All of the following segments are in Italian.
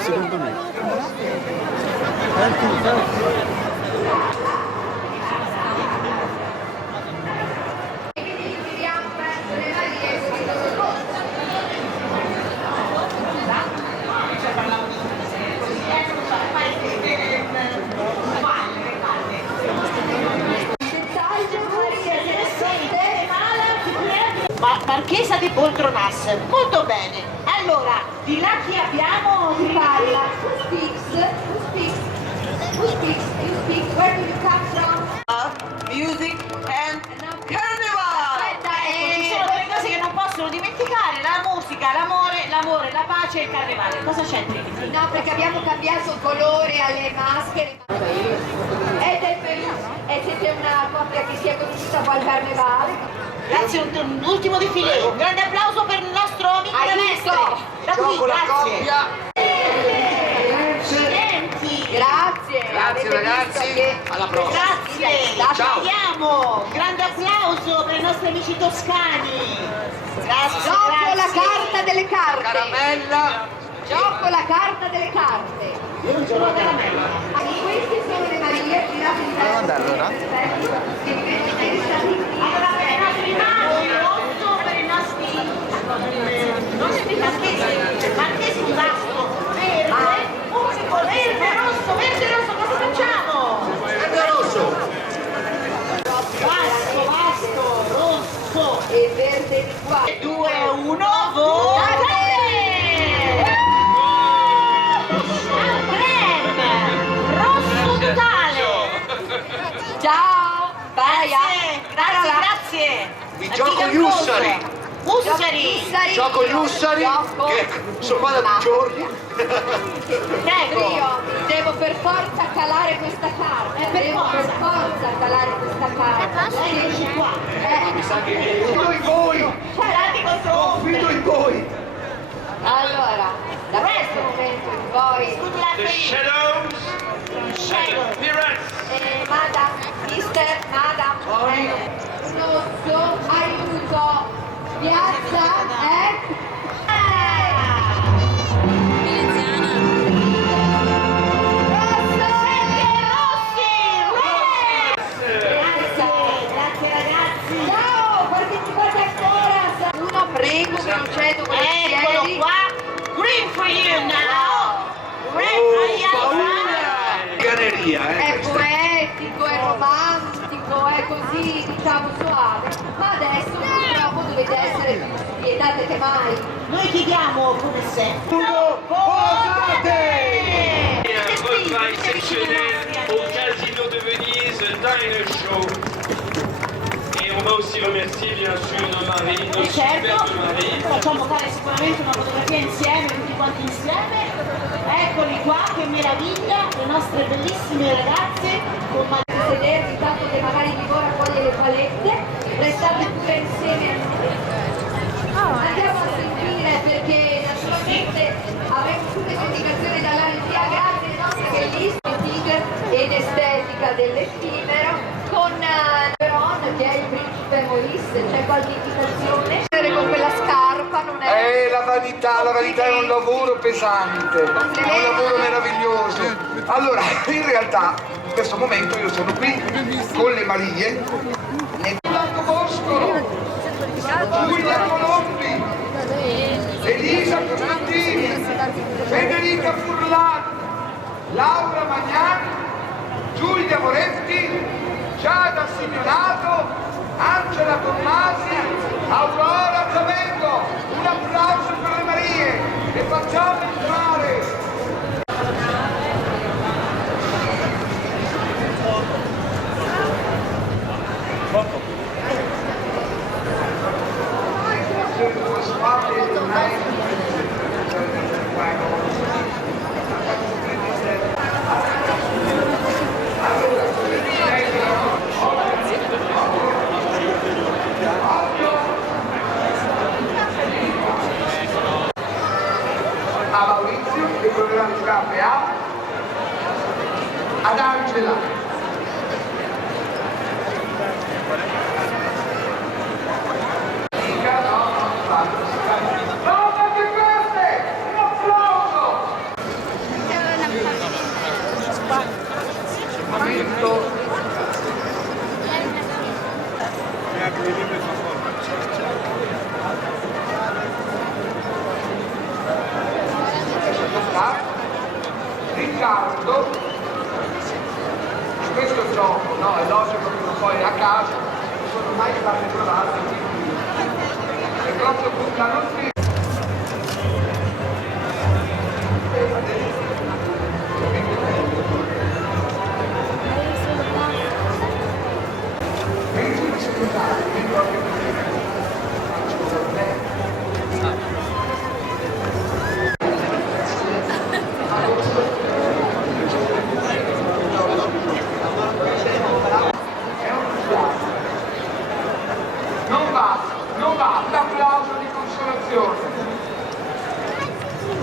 Secondo me. Marchesa di Poltronas, molto bene. Allora, di là chi abbiamo? Chi parla? Who speaks? Where do you come from? Music and Carnival! Aspetta, Ci sono delle cose che non possono dimenticare: la musica, l'amore, la pace e il carnevale. Cosa c'entri? No, perché abbiamo cambiato colore alle maschere. È del Perù e siete una coppia che si è conosciuta qua al carnevale. Grazie, un ultimo defilé. Un grande applauso per il nostro amico Mestre. Da qui, grazie. Grazie ragazzi, che... alla prossima. Grazie, Ciao. vediamo. Grande applauso per i nostri amici toscani. Grazie. Gioco la grazie. carta delle carte. Caramella. Gioco la carta delle carte. Io non sono caramella. Queste sono le Marie girate di andare allora? che vi vedono negli Stati Uniti. Allora, per i nostri maghi, 8 per i nostri marchesi di Vasto, verde, unico, verde, rosso, cosa facciamo? Verde rosso. Vasto, rosso. E verde di qua. 2, 1, votate! Rosso totale! Ciao! Grazie! Vi gioco gli Ussari. Ussari! Gioco gli Ussari, che sono qua da 2 giorni. Prego! Io devo per forza calare questa carta. Devo per forza calare questa carta. Eccoci qua! Mi sa che confido in voi. Confido in voi. Allora, da questo momento in poi, The shadows and appearance. Madam, Mister, Madam, rosso, aiuto, piazza, Grazie ragazzi! Ciao, partecipate ancora! Uno, prego, ve lo cedo Eccolo volentieri. qua! Green for you now! Red for you! Ganeria, È poetico, è romantico, è così, diciamo, suave. Ma adesso purtroppo dovete essere più spietate che mai. Noi chiediamo come sempre. Votate! Un repas exceptionnel au Casino de Venise Diner Show. Et on va aussi remercier bien sûr nos maris, nos E certo, superbes maris. facciamo fare sicuramente una fotografia insieme, tutti quanti insieme. Eccoli qua, che meraviglia, le nostre bellissime ragazze con Sedervi, tanto che magari vi ora coglie le palette, restate pure insieme. Andiamo a sentire perché naturalmente avremo tutte le indicazioni dalla regia, grazie ai nostri bellissimi tiger ed estetica dell'effimero con Veron che è il principe Maurice, c'è qualche indicazione? Con quella scarpa non è... La vanità è un lavoro pesante, è un lavoro meraviglioso. Allora, in realtà, in questo momento io sono qui con le Marie, Blanco Boscolo, Giulia Colombi, Elisa Costantini, Federica Furlan, Laura Magnani, Giulia Moretti, Giada Signonato, Angela Tommasi, Aurora Zamengo. Un applauso per le Marie e facciamo entrare. A Maurizio ad Angela. No, perché queste! Un applauso! Momento. Riccardo, questo gioco, no? È logico che non poi a casa non sono mai state trovate, quindi è proprio la nostra. Non va, un applauso di consolazione.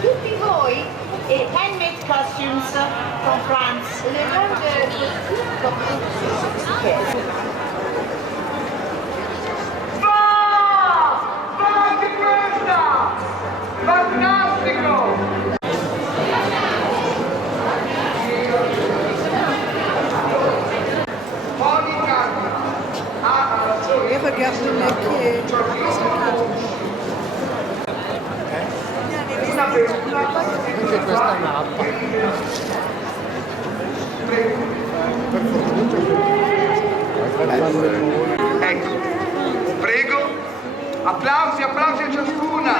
Tutti voi e handmade costumes from France. le grandi Va anche questa! Fantastico! Poi Carmina. Ah, ragione. Io perché apro le occhi. Una per una. Anche questa è un'app. Ecco, prego, applausi, applausi a ciascuna.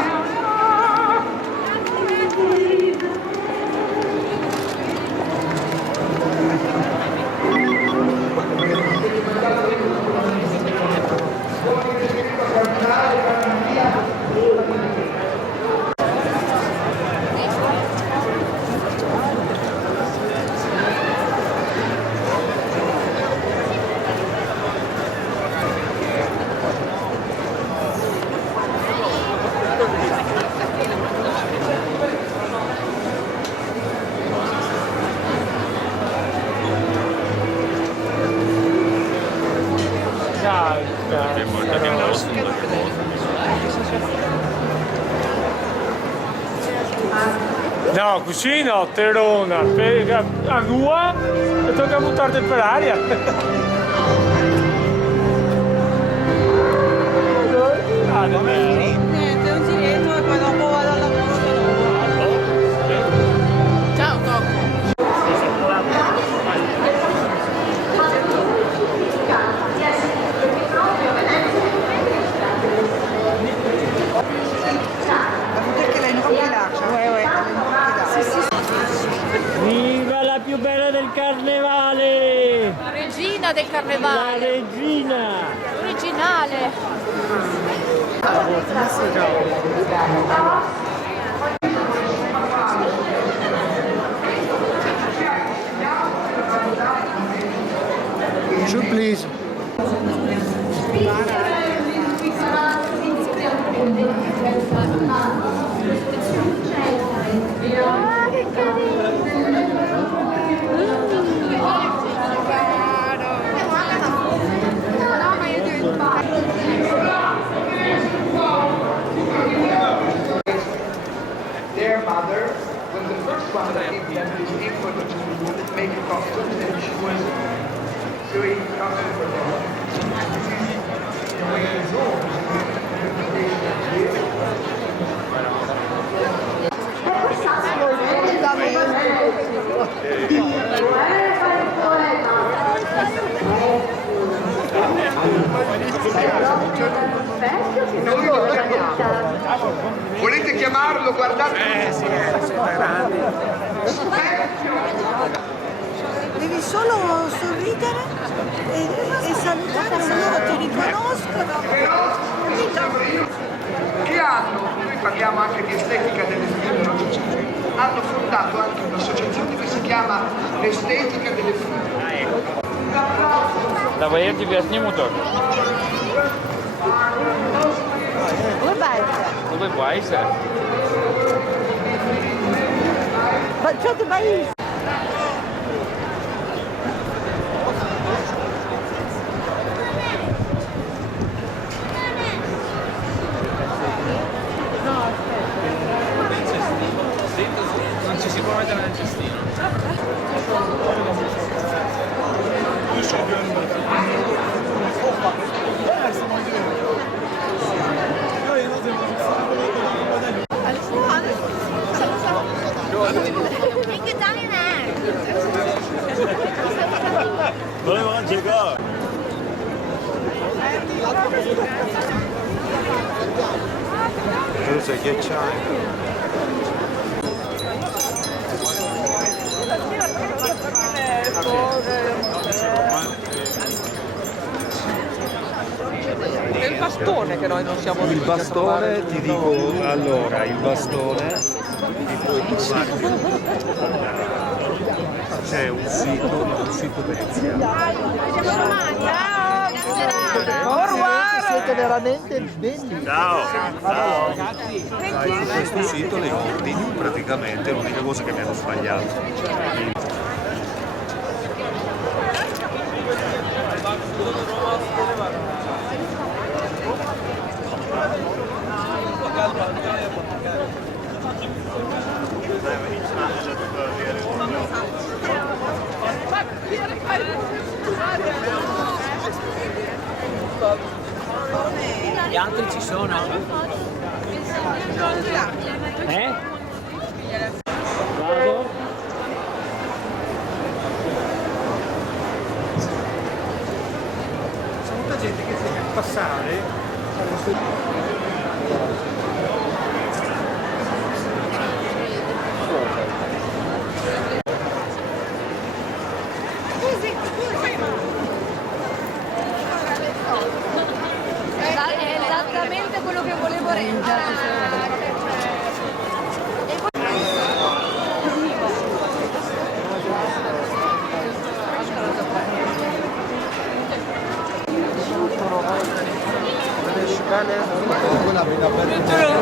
No, così no, terrona, pega a nua e tocca buttarti per aria. Niente, un giretto e poi dopo vado al lavoro di nuovo. Ciao Cocco. Perché lei non mi lascia? Viva la più bella del carnevale! La regina del La carnevale, regina! originale. Bonjour, please. Their mother was the first one that gave them this input to make costumes, and she was doing costumes for them. Volete chiamarlo? Guardate. Devi solo sorridere e salutare, se loro ti riconoscono. Che hanno, noi parliamo anche di estetica delle figure, hanno fondato anche un'associazione che si chiama l'estetica delle figure. Давай я тебя сниму тоже. Улыбайся. Улыбайся. Что ты боишься? Volevo anche il gol. Tu sei ghiacciaio. È il bastone che noi non siamo Il riusciti a trovare. bastone, ti dico, allora, il bastone ti puoi trovare. C'è un sito Venezia. Siete veramente belli. Ciao! Su questo sito le ordini, praticamente, l'unica cosa che mi hanno sbagliato. Gli altri ci sono? Vado? C'è molta gente che deve passare. È esattamente quello che volevo rendere.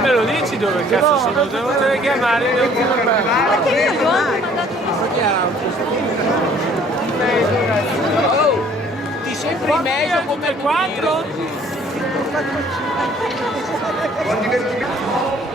Me lo dici dove cazzo sono? Devo chiamare. Perché io gli ho anche mandato Ti sembri meglio come 4? Buon divertimento.